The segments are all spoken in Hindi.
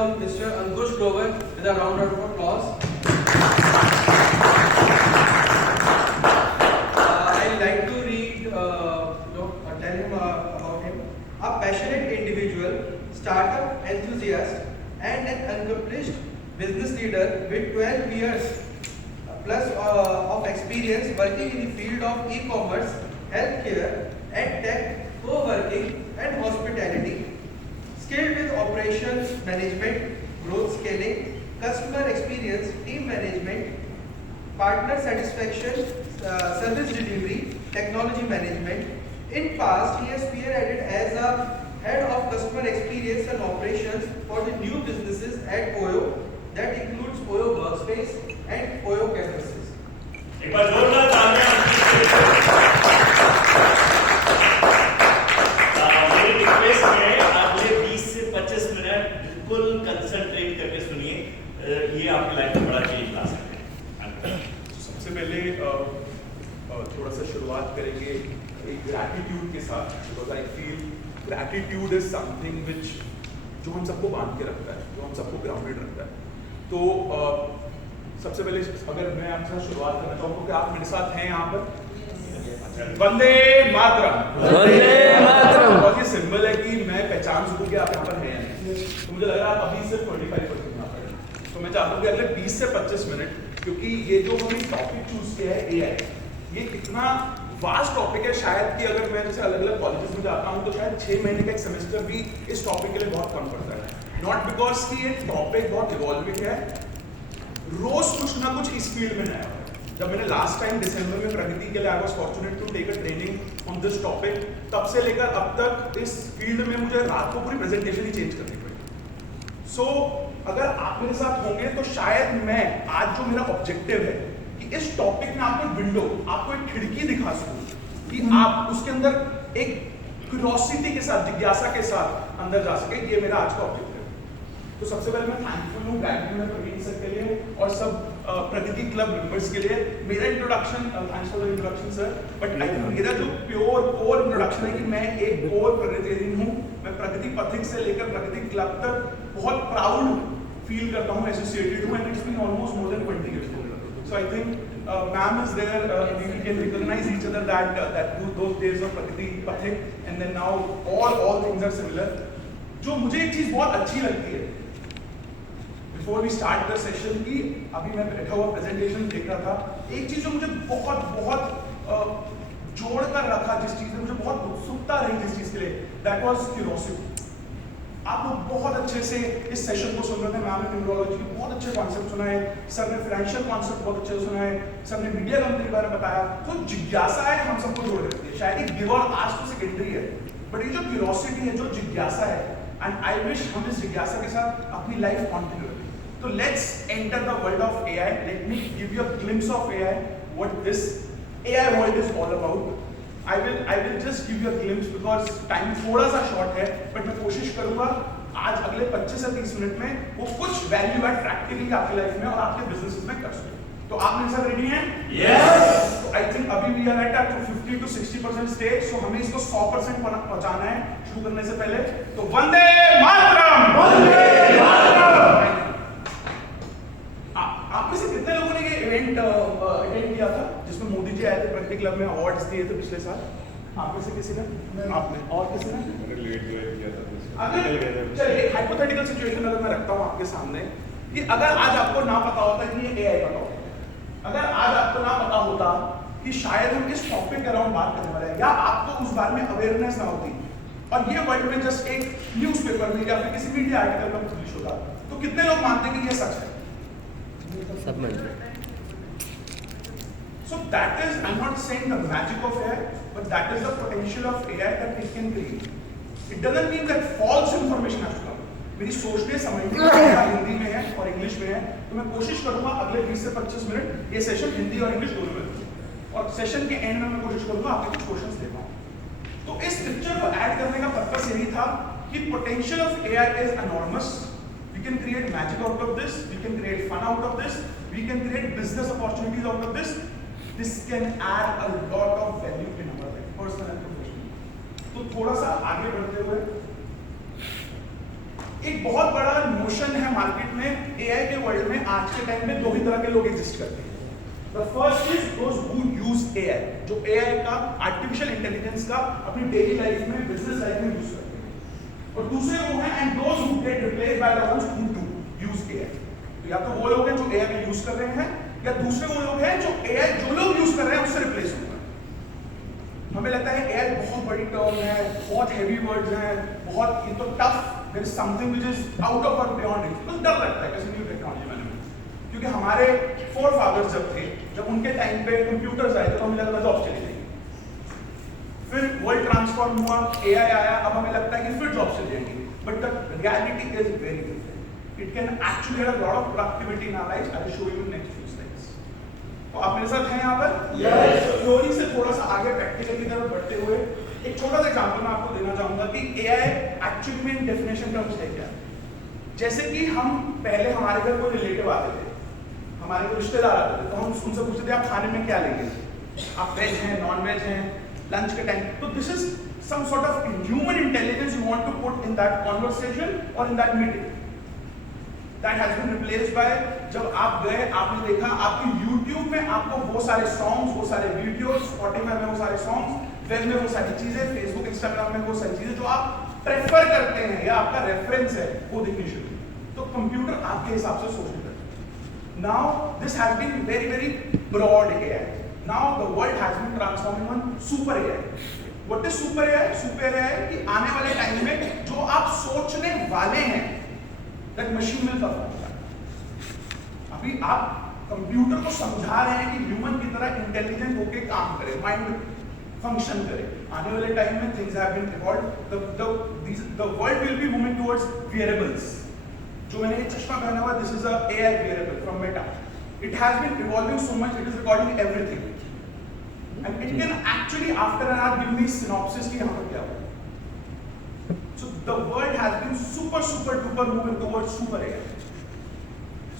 welcome Mr. Ankush Grover with a round of applause. I'd like to tell him about him. A passionate individual, startup enthusiast, and an accomplished business leader with 12 years plus of experience working in the field of e-commerce, healthcare, and tech, co-working, and hospitality. Skilled with operations management, growth scaling, customer experience, team management, partner satisfaction, service delivery, technology management. In past, he has spearheaded as a head of customer experience and operations for the new businesses at OYO. That includes OYO Workspace and OYO Campuses. एक बार जोरदार तालियां मेरी रिक्वेस्ट है आप ये 20 से 25 मिनट बिल्कुल कंसंट्रेट करके सुनिए ये आपकी लाइफ में बड़ा चेंज ला सकते हैं। सबसे पहले थोड़ा सा शुरुआत करेंगे एक ग्रैटिट्यूड के साथ because I feel gratitude is something which जो हम सबको बांध के रखता है, जो हम सबको ग्राउंडेड रखता है। तो सबसे पहले अगर मैं आपसे शुरुआत करना चाहूँ कि आप मेरे साथ हैं यहाँ पर। वंदे मातरम। वंदे मातरम। बहुत ही सिंबल है कि मैं पहचान सकूँ कि आप यहाँ पर हैं। तो मुझे लग रहा है अभी सिर्फ 45% यहाँ पर है। तो मैं चाहता हूँ कि अगले 20 से 25 मिनट, क्योंकि ये जो हमने टॉपिक चूज किया है AI, ये कितना वास्ट टॉपिक है। शायद कि अगर मैं जैसे अलग अलग कॉलेजेस में जाता हूँ तो शायद 6 महीने का एक सेमेस्टर भी इस टॉपिक के लिए बहुत कम पड़ता है। नॉट बिकॉज कि ये टॉपिक बहुत इवॉल्विंग है, रोज कुछ ना कुछ इस फील्ड में नया। जब मैंने लास्ट टाइम दिसंबर में प्रगति के लिए I was fortunate to take a training on this topic, तब से लेकर अब तक इस फील्ड में मुझे रात को पूरी प्रेजेंटेशन ही चेंज करनी पड़ी। सो अगर आप मेरे साथ होंगे तो शायद मैं आज जो मेरा ऑब्जेक्टिव है कि इस टॉपिक में आपको विंडो, आपको एक खिड़की दिखा सकूं कि आप उसके अंदर एक क्यूरियोसिटी के साथ, जिज्ञासा के साथ अंदर जा सके। ये मेरा आज का ऑब्जेक्टिव। तो सबसे पहले मैं थैंकफुल हूँ ग्रैटिट्यूड प्रवीण सर के लिए और सब प्रगति क्लब मेंबर्स के लिए। मेरा introduction, thanks for the introduction sir, but I think मेरा जो प्योर कोर इंट्रोडक्शन है कि मैं एक कोर प्रगतियन हूँ। मैं प्रगति पथिक से लेकर प्रगति क्लब तक बहुत प्राउड फील करता हूँ, एसोसिएटेड हूँ, and it's been almost more than 20 years. So I think ma'am is there. We can recognize each other that those days of Pragati Pathik, and then now all things are similar. जो मुझे एक चीज बहुत अच्छी लगती है before we start the session की, अभी मैं बैठा हुआ प्रेजेंटेशन देख रहा था, एक चीज जो मुझे बहुत जोड़ कर रखा, जिस चीज में मुझे बहुत उत्सुकता रही जिस चीज के लिए, दैट वाज क्यूरियोसिटी। आप लोग बहुत अच्छे से इस सेशन को सुन रहे थे। मैम ने न्यूरोलॉजी के बहुत अच्छे कॉन्सेप्ट सुनाए, सर ने फाइनेंशियल कॉन्सेप्ट बहुत अच्छे से सुनाए, सर ने मीडिया कंपनी के बारे में बताया। तो जिज्ञासा है हम सबको जोड़ रखती है। शायद एक गिव और आज तो सेकेंडरी है, बट ये जो क्यूरियोसिटी है, जो जिज्ञासा है, एंड आई विश हम इस जिज्ञासा के साथ अपनी लाइफ कंटिन्यू रखें। तो let's enter the world of AI. Let me give you a glimpse of AI, what this AI world is all about. I will just give you a glimpse because time थोड़ा सा शॉर्ट है, बट मैं कोशिश करूंगा आज अगले 25 से 30 मिनट में वो कुछ वैल्यू ऐड प्रैक्टिकली आपकी लाइफ में और आपके बिजनेसेस में कर सके। तो आप मेरे साथ रेडी हैं? यस। तो आई थिंक अभी we are at 50 to 60% stage, so हमें इसको 100% पहुंचाना है शुरू करने से पहले। तो वंदे मातरम। वंदे मातरम। आप में से कितने लोगों ने ये इवेंट अटेंड किया था जिसमें मोदी जी आए थे, प्रगति क्लब में अवार्ड्स दिए थे पिछले साल? आप में से किसी ने? आपने? और किसी ने? चलिए एक हाइपोथेटिकल सिचुएशन अगर मैं रखता हूं आपके सामने कि अगर आज आपको ना पता होता कि ये AI पता होता, अगर आज आपको ना पता होता कि शायद हम इस टॉपिक के अराउंड बात करने वाले हैं, या आपको उस बारे में अवेयरनेस ना होती और ये वर्ल्ड में जस्ट एक न्यूज़पेपर में या फिर किसी मीडिया आर्टिकल में पब्लिश होता, तो कितने लोग मानते कि ये सच है? सब मानते। So that is, I'm not saying the magic of AI, but that is the potential of AI that it can create. It doesn't mean that false information has to come. मेरी सोचने समझने की भाषा हिंदी में है और इंग्लिश में है, तो मैं कोशिश करूंगा अगले 20 से 25 मिनट ये सेशन हिंदी और इंग्लिश दोनों में, और सेशन के एंड में मैं कोशिश करूंगा आपके कुछ क्वेश्चंस दे पाऊं। तो इस पिक्चर को ऐड करने का पर्पस यही था कि potential of AI is enormous. We can create magic out of this, we can create fun out of this, we can create business opportunities out of this. This can add a lot of value in our life, personal and professional. तो थोड़ा सा आगे बढ़ते हुए एक बहुत बड़ा नोशन है मार्केट में, एआई के वर्ल्ड में आज के टाइम में दो ही तरह के लोग एग्जिस्ट करते हैं। The first is those who use AI, जो एआई का, आर्टिफिशियल इंटेलिजेंस का अपनी डेली लाइफ में, बिजनेस लाइफ में यूज करते हैं। और दूसरे वो हैं and those who get replaced by the ones who do use AI. तो या तो वो लोग हैं जो एआई यूज कर रहे हैं, या दूसरे वो लोग हैं जो एआई जो लोग यूज कर रहे हैं उससे रिप्लेस हो रहे हैं। हमें लगता है एआई बहुत बड़ी टर्म है, बहुत हेवी वर्ड्स हैं, बहुत ये तो tough, there is something which is out of our beyond it. तो डर लगता है कैसे न्यू टेक्नोलॉजी में, क्योंकि हमारे फोर फादर्स जब थे, जब उनके टाइम पे कंप्यूटर्स आए तो हमें लगा जॉब चली जाएगी। फिर वर्ल्ड ट्रांसफॉर्म हुआ, एआई आया, अब हमें लगता है कि फिर जॉब चली जाएगी। But the reality is very different. It can actually have a lot of productivity in our lives. I will show you next few slides. तो आप मेरे साथ हैं यहाँ पर? Yes. थ्योरी से थोड़ा सा आगे प्रैक्टिकल की तरफ बढ़ते हुए एक छोटा सा एग्जांपल मैं आपको देना चाहूंगा कि एआई एक्चुअली में डेफिनेशन टर्म्स है क्या। जैसे कि हम पहले हमारे घर कोई रिलेटिव आते थे, हमारे कोई रिश्तेदार आते थे, तो हम उनसे पूछते थे आप खाने में क्या लेंगे, आप वेज हैं, नॉन वेज हैं, लंच के टाइम। तो this is some sort of human intelligence you want to put in that conversation और in that meeting. That has been replaced by, जब आप गए, आपने देखा आपके YouTube में आपको वो सारे सॉन्ग्स, वो सारे वीडियोस, Spotify में वो सारे सॉन्ग्स, वेब में वो सारी चीजें, फेसबुक, इंस्टाग्राम में वो सारी चीजें जो आप प्रेफर करते हैं या आपका रेफरेंस है वो दिखनी शुरू हुई। तो कंप्यूटर आपके हिसाब से सोचने लगता है। Now this has been very broad AI. Now the world has been transforming on super AI. What is super AI? Super AI कि आने वाले टाइम में जो आप सोचने वाले हैं that machine will perform। अभी आप कंप्यूटर को समझा रहे हैं कि ह्यूमन की तरह इंटेलिजेंट होकर काम करे, माइंड फंक्शन करे। आने वाले टाइम में things have been evolved. The world will be moving towards wearables. जो मैंने ये चश्मा पहना हुआ, this is a AI wearable from Meta. It has been evolving so much, it is recording everything. And it can actually after an hour give me synopsis कि यहाँ पर क्या हुआ। So the world has been super duper moving towards super AI.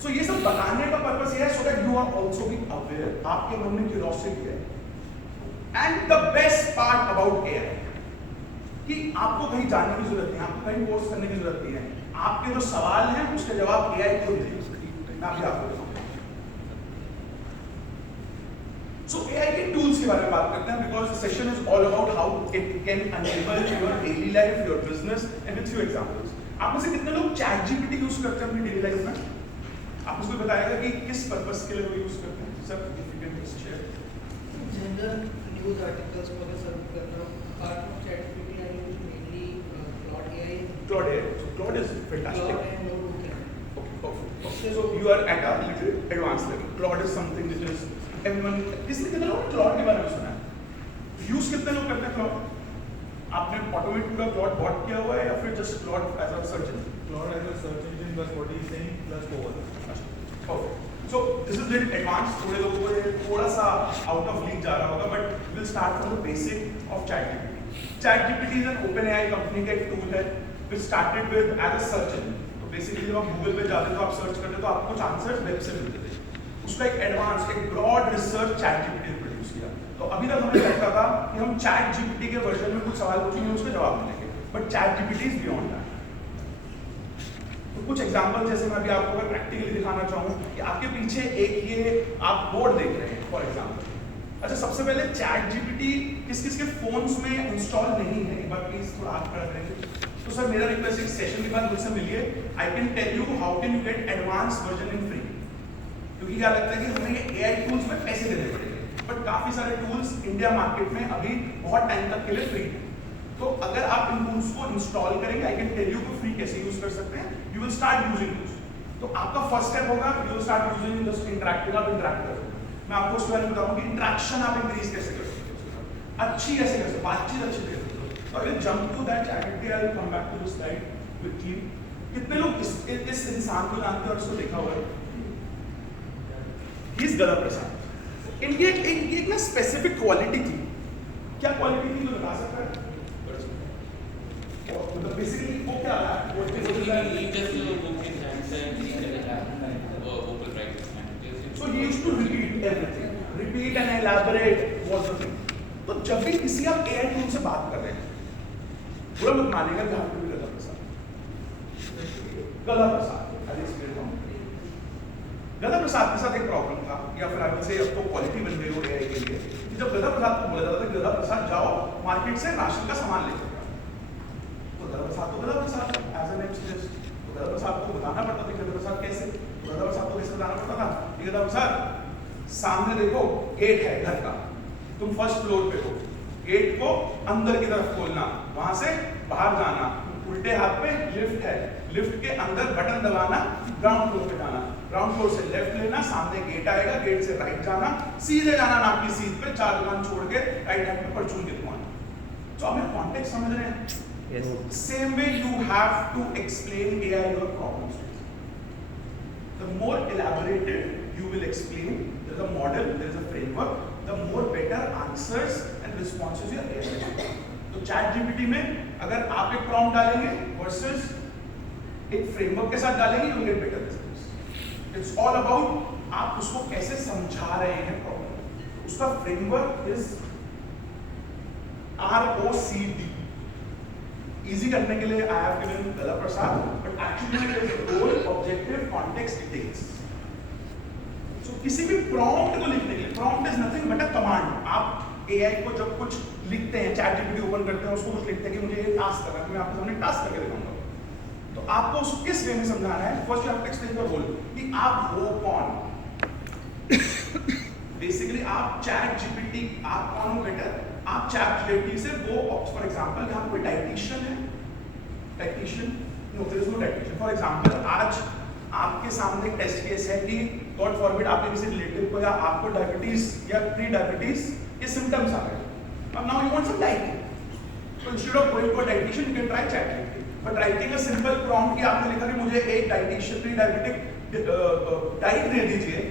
So ये सब बताने का पर्पस ये है so that you are also be aware, आपके मन में curiosity है। And the best part about AI कि आपको कहीं जाने की जरूरत नहीं, आपको कहीं कोर्स करने की जरूरत नहीं है। आपके जो सवाल हैं उसके जवाब एआई खुद देगा। मैं अभी आपको बताऊंगा। सो एआई के टूल्स के बारे में बात करते हैं because the session is all about how it can enable your daily life, your business and with few examples. आप में से कितने लोग चैट जीपीटी यूज करते हैं अपनी डेली लाइफ में? आप मुझे बताएगा कि किस पर्पस के लिए वो यूज करते हैं? Sir if you can share. General news articles को अगर सर्व करना, apart from chat GPT I use mainly Claude AI. Claude AI. So Claude is fantastic. Claude and Notebook AI. Okay, perfect. So you are at a little advanced level. Claude is something which is everyone. किसने कितने लोगों ने Claude के बारे में सुना है? Use कितने लोग करते हैं Claude? आपने ऑटोमेट पूरा Claude bot किया हुआ है या फिर just Claude as a search engine? Claude as a search engine plus what he is saying plus Cobol. Perfect. So this is little advanced. थोड़े लोगों को ये थोड़ा सा out of league जा रहा होगा, but we'll start from the basic of ChatGPT. ChatGPT is an OpenAI company का एक tool है which started with as a search engine. तो बेसिकली जब आप गूगल पे जाते तो आप सर्च करते तो आपको कुछ आंसर्स वेब से मिलते थे। उसका एक एडवांस, एक ब्रॉड रिसर्च चैट जीपीटी ने प्रोड्यूस किया। तो अभी तक हमें लगता था कि हम चैट जीपीटी के वर्जन में कुछ सवाल पूछेंगे उसके जवाब मिलेंगे, but chat GPT is beyond that. तो कुछ एग्जांपल जैसे मैं अभी आपको प्रैक्टिकली दिखाना चाहूँ कि आपके पीछे एक ये आप बोर्ड देख रहे हैं फॉर एग्जाम्पल। अच्छा, सबसे पहले चैट जीपीटी किस किस के फोन्स में इंस्टॉल नहीं है, एक बार प्लीज थोड़ा हाथ खड़ा करेंगे। तो सर मेरा रिक्वेस्ट इस सेशन के बाद मुझसे मिलिए, I can tell you how can you get advance version in free. क्योंकि क्या लगता है कि हमें ये एआई टूल्स में पैसे देने पड़ेंगे, बट काफी सारे टूल्स इंडिया मार्केट में अभी बहुत टाइम तक के लिए फ्री है। तो अगर आप इन टूल्स को इंस्टॉल करेंगे, आई कैन टेल यू को फ्री कैसे यूज कर सकते हैं। You will start using tools. तो आपका फर्स्ट स्टेप होगा, you will start using just interacting. आप इंटरैक्ट करोगे, मैं आपको उसके बारे में बताऊंगा कि इंटरेक्शन आप इंक्रीज कैसे कर सकते हो, अच्छी कैसे कर सकते हो, बातचीत अच्छी कर सकते हो। और will jump to that ChatGPT, I will come back to this slide quickly. कितने लोग इस इंसान को जानते हैं और इसको देखा हुआ है? ही इज गला प्रसाद। इनकी एक ना स्पेसिफिक क्वालिटी थी। क्या क्वालिटी थी तो बता सकता है? मतलब बेसिकली वो क्या है? What is it? He just booked his hands and he vocal practice. So he used to repeat everything. Repeat and elaborate was the thing. तो जब भी किसी आप एआई टूल से बात कर रहे हैं, बुरा मत मानिएगा कि आपको भी लगा प्रसाद। गदा प्रसाद गदा प्रसाद के साथ एक प्रॉब्लम था, या फिर आगे से अब तो क्वालिटी बन गई हो एआई के लिए कि जब गदा प्रसाद को बोला जाता था गदा प्रसाद जाओ मार्केट से राशन का सामान लेकर आओ, तो गदा प्रसाद एज एन नेम सजेस्ट, तो गदा प्रसाद को बताना पड़ता था गदा प्रसाद कैसे, गदा प्रसाद को कैसे बताना पड़ता था कि गदा प्रसाद सामने देखो गेट है घर का, तुम फर्स्ट फ्लोर पे हो, गेट को अंदर की तरफ खोलना, वहां से बाहर जाना, उल्टे हाथ पे लिफ्ट है, लिफ्ट के अंदर बटन दबाना, ग्राउंड फ्लोर पे जाना, ग्राउंड फ्लोर से लेफ्ट लेना, सामने गेट आएगा, गेट से राइट जाना, सीधे जाना नाक की सीध पे, 4 दुकान छोड़ के राइट हैंड पे परचून की दुकान। तो आप मेरा कॉन्टेक्स्ट समझ रहे हैं? Same way you have to explain AI your problems. The more elaborated you will explain, there is a model, there is a framework, the more better answers and responses you are able to get. तो चैट जीपीटी में अगर आप एक प्रॉम्प्ट डालेंगे वर्सेस एक फ्रेमवर्क के साथ डालेंगे, you will get better results. It's all about आप उसको कैसे समझा रहे हैं प्रॉब्लम। उसका फ्रेमवर्क इज ROCD। इजी करने के लिए आई हैव गिवन गदा प्रसाद, but actually it is goal, objective, context, details. So किसी भी प्रॉम्प्ट को लिखने के लिए, prompt is nothing but a command. आप एआई को जब कुछ लिखते हैं, चैट जीपीटी ओपन करते हैं, उसको कुछ लिखते हैं कि मुझे ये टास्क करना है, मैं आपके सामने टास्क करके दिखाऊंगा, तो आपको उसको किस वे में समझाना है। First you have to explain the role कि आप हो कौन। बेसिकली आप चैट जीपीटी, आप कौन हो बेटर, आप चैट जीपीटी से वो, फॉर एग्जांपल यहाँ कोई डाइटिशियन है, dietitian no, there is no dietitian. For example आज आपके सामने एक टेस्ट केस है कि गॉड फॉरबिड आपके किसी रिलेटिव को या आपको डायबिटीज या प्री डायबिटीज के सिम्टम्स आ गए, अब now you want some diet, so instead of going to a dietitian you can try ChatGPT, but writing a simple prompt कि आपने लिखा कि मुझे एक डाइटिशियन प्री डायबिटिक डाइट दे दीजिए,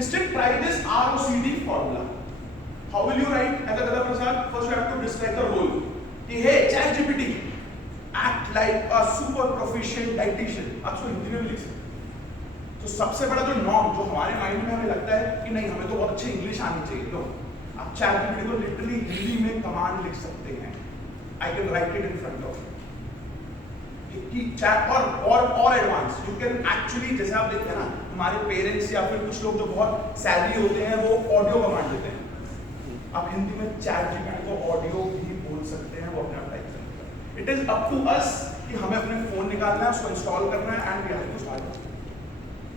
instead try this ROCD formula. How will you write as a Gada Prasad? First you have to describe the role कि hey ChatGPT act like a super proficient dietitian, आप उसको हिंदी में भी लिख सकते हैं। तो सबसे बड़ा जो नॉर्म जो हमारे माइंड में हमें लगता है कि नहीं हमें तो बहुत अच्छी इंग्लिश आनी चाहिए, नो, आप ChatGPT को लिटरली हिंदी में कमांड लिख सकते हैं। I can write it in front of you. कि चैट और एडवांस यू कैन एक्चुअली, जैसे आप देखते हैं ना हमारे पेरेंट्स या फिर कुछ लोग जो बहुत सैलरी होते हैं वो ऑडियो कमांड देते हैं, आप हिंदी में चैट जीपीटी को ऑडियो भी बोल सकते हैं, वो अपने आप टाइप कर सकते हैं। It is up to us कि हमें अपने फोन निकालना है, उसको इंस्टॉल करना है and we have to start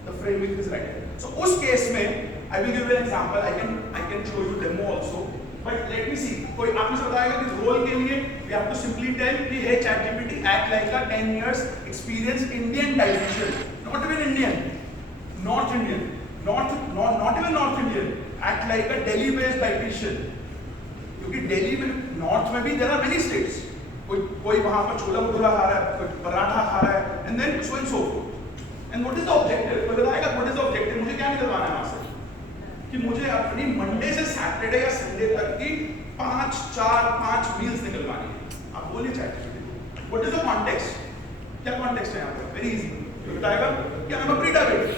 the framework is right. So उस केस में I will give an example, I can show you demo also, but let me see. कोई आपने से बताएगा कि रोल के लिए we have to simply tell कि hey ChatGPT act like a 10 years experienced Indian dietitian, not even Indian, North Indian, not even North Indian, act like a Delhi based dietitian, क्योंकि दिल्ली में नॉर्थ में भी देयर आर मेनी स्टेट्स, कोई वहां पर छोला भटूरा खा रहा है, कोई पराठा खा रहा है, and then so and so forth. And what is the objective, कोई बताएगा व्हाट इज द ऑब्जेक्टिव, मुझे क्या निकलवाना है वहां से कि मुझे अपनी मंडे से सैटरडे या संडे तक की 5 मील्स निकलवानी है। आप बोलिए चैट जीपीटी को व्हाट इज द कॉन्टेक्स्ट, क्या कॉन्टेक्स्ट है यहाँ पर, वेरी इजी, तो बताएगा कि I am a pre diabetic,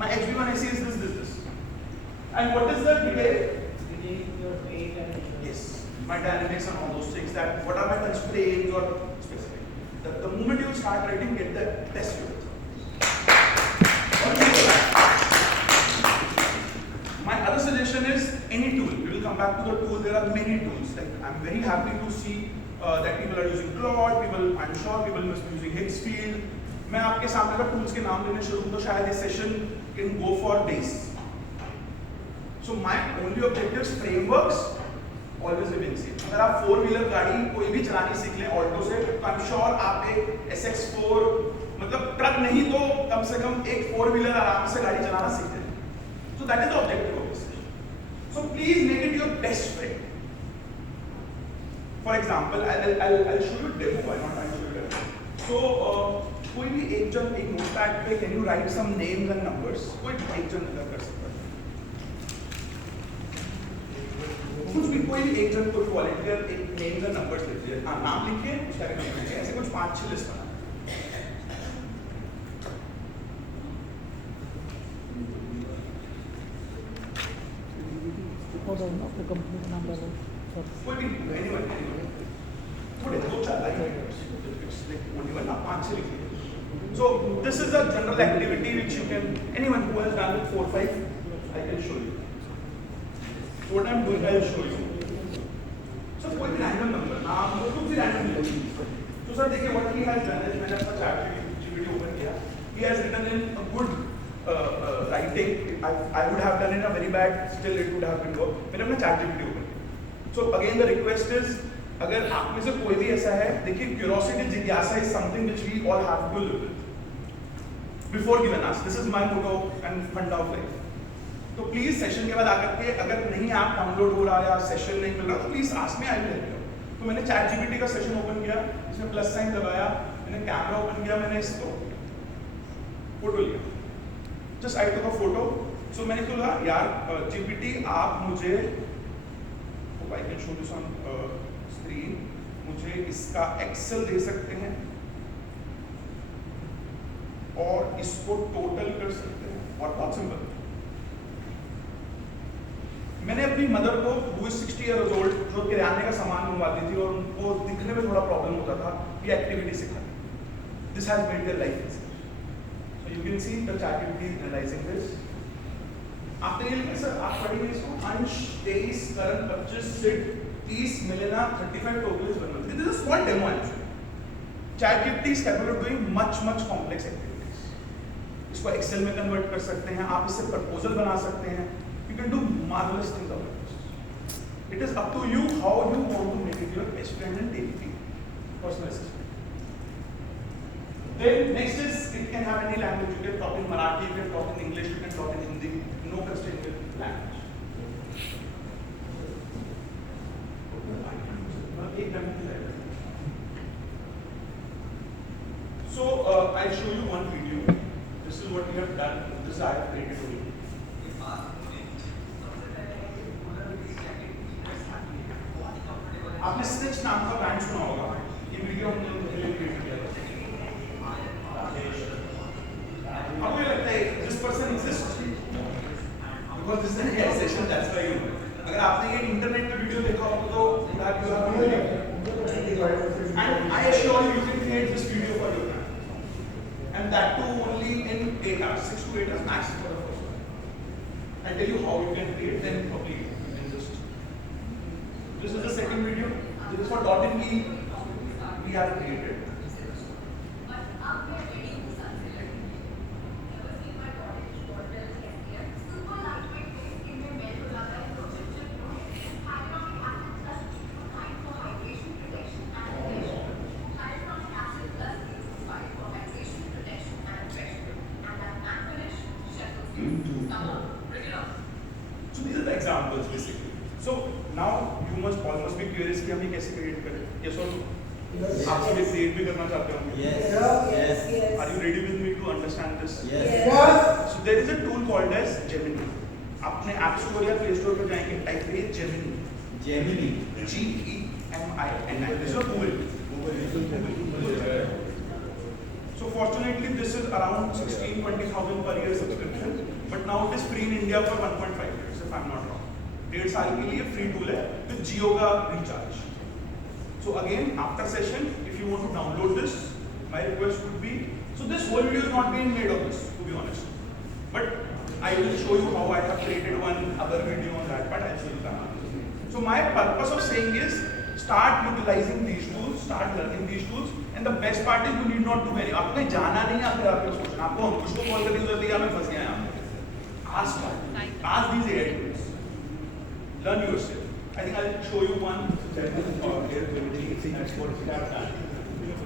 my HbA1c is this and what is the detail, yes, my dynamics and all those things, that what are my constraints or specific. The moment you start writing, get the test results. My other suggestion is any tool. We will come back to the tool. There are many tools. Like I'm very happy to see that people are using Claude. I'm sure people must be using Higgsfield. मैं आपके सामने अगर टूल्स के नाम लेने शुरू तो शायद ये session can go for days. So my only objectives, frameworks, always remain same. अगर आप 4-wheeler गाड़ी कोई भी चलानी सीख लें ऑल्टो से, तो I'm sure आप एक SX4 मतलब ट्रक नहीं तो कम से कम एक 4-wheeler आराम से गाड़ी चलाना सीख लें। So that is the objective of this session. So please make it your best friend. For example, I'll show you a demo. Why not? I'll show you a demo. So कोई भी एक जन एक नोटपैड पे can you write some names and numbers? कोई एक जन कर सकता है। कुछ भी कोई भी एक जन कोई वॉलंटियर एक नेम्स एंड नंबर्स लिखिए, हाँ नाम लिखिए, उसका नाम लिखिए, ऐसे कुछ 5-6 लिस्ट बना। कंपनी का नाम डालो, कोई भी anyone थोड़े 2-4 लाइन, only one, आप 5-6 लिखिए। So this is a general activity which you can, anyone who has done it 4 or 5, I can show you. So what I'm doing, I'll show you. So कोई भी random number, नाम वो कुछ भी random number. So sir देखिए what he has done is मैंने अपना ChatGPT open किया. He has written in a good writing. I would have done in a very bad, still it would have been good. मैंने अपना ChatGPT open किया. So again the request is, अगर आप में से कोई भी ऐसा है, देखिए curiosity जिज्ञासा is something which we all have to live with. Before given us, this is my motto and fund of life. तो प्लीज सेशन के बाद आकर के अगर नहीं आप डाउनलोड हो रहा या सेशन नहीं मिल रहा तो please ask me, I will help you. तो मैंने चैट जीपीटी का सेशन ओपन किया, इसमें प्लस साइन दबाया, मैंने कैमरा ओपन किया, मैंने इसको फोटो लिया, just I took a photo. सो मैंने बोला यार जीपीटी आप मुझे, आई can show this on screen, मुझे इसका एक्सेल दे सकते हैं और इसको टोटल कर सकते हैं, और बहुत सिंपल. मैंने अपनी मदर को who is 60 years old जो किराने का सामान मंगवाती थी और उनको दिखने में थोड़ा प्रॉब्लम होता था, ये एक्टिविटी सिखाई. This has made their life easy. So you can see the ChatGPT is analyzing this. आपने ये लिखा सर, आप पढ़िए इसको, अंश 23 करण 25 सिट 30 मिलेना 35 टोटल्स बनते. This is a small demo actually. ChatGPT is capable of doing much complex activities. इसको एक्सेल में कन्वर्ट कर सकते हैं, आप इससे प्रपोजल बना सकते हैं. You can do marvelous things out of this. It is up to you how you want to make it your best friend and take it personal assistant. Then next is, it can have any language. You can talk in Marathi, you can talk in English, you can talk in Hindi. No constraint with language. So I'll show you one video. This is what we have done. This I have created for you. आपने स्टिच नाम का ब्रांड सुना होगा. ये वीडियो हमने पहले क्रिएट किया था. आपको ये लगता है this person exist because this is an AI session, that's why you. अगर आपने ये इंटरनेट पे वीडियो देखा होगा तो you have and I assure you can create this video for your brand, and that to only in 8 hours, 6 to 8 hours max for the first one. I tell you how you can create, then probably you can just. This is the second video. This is for .in we have created. So these are the examples basically. So now you must be curious कि हम ये कैसे create करें. Yes or no? आप सब ये create भी करना चाहते होंगे. Yes. Are you ready with me to understand this? Yes. So there is a tool called as Gemini. अपने App Store या Play Store पे जाएंगे, type करिए Gemini. Gemini. Gemini. This is Google. So fortunately this is around 16-20,000 per year subscription, but now it is free in India for 1.5 years if I'm not wrong. 1.5 साल के लिए free tool है with Jio का recharge. So again after session, if you want to download this, my request would be, so this whole video is not being made of this, to be honest, but I will show you how I have created one other video on that, but I'll show you that. So my purpose of saying is, start utilizing these tools, start learning these tools, and the best part is you need not do any. आपको जाना नहीं है, फिर आपको सोचना, आपको मुझको कॉल करने की जरूरत है, मैं फंस गया यहाँ. Ask these AI tools. Learn yourself. I think I'll show you one.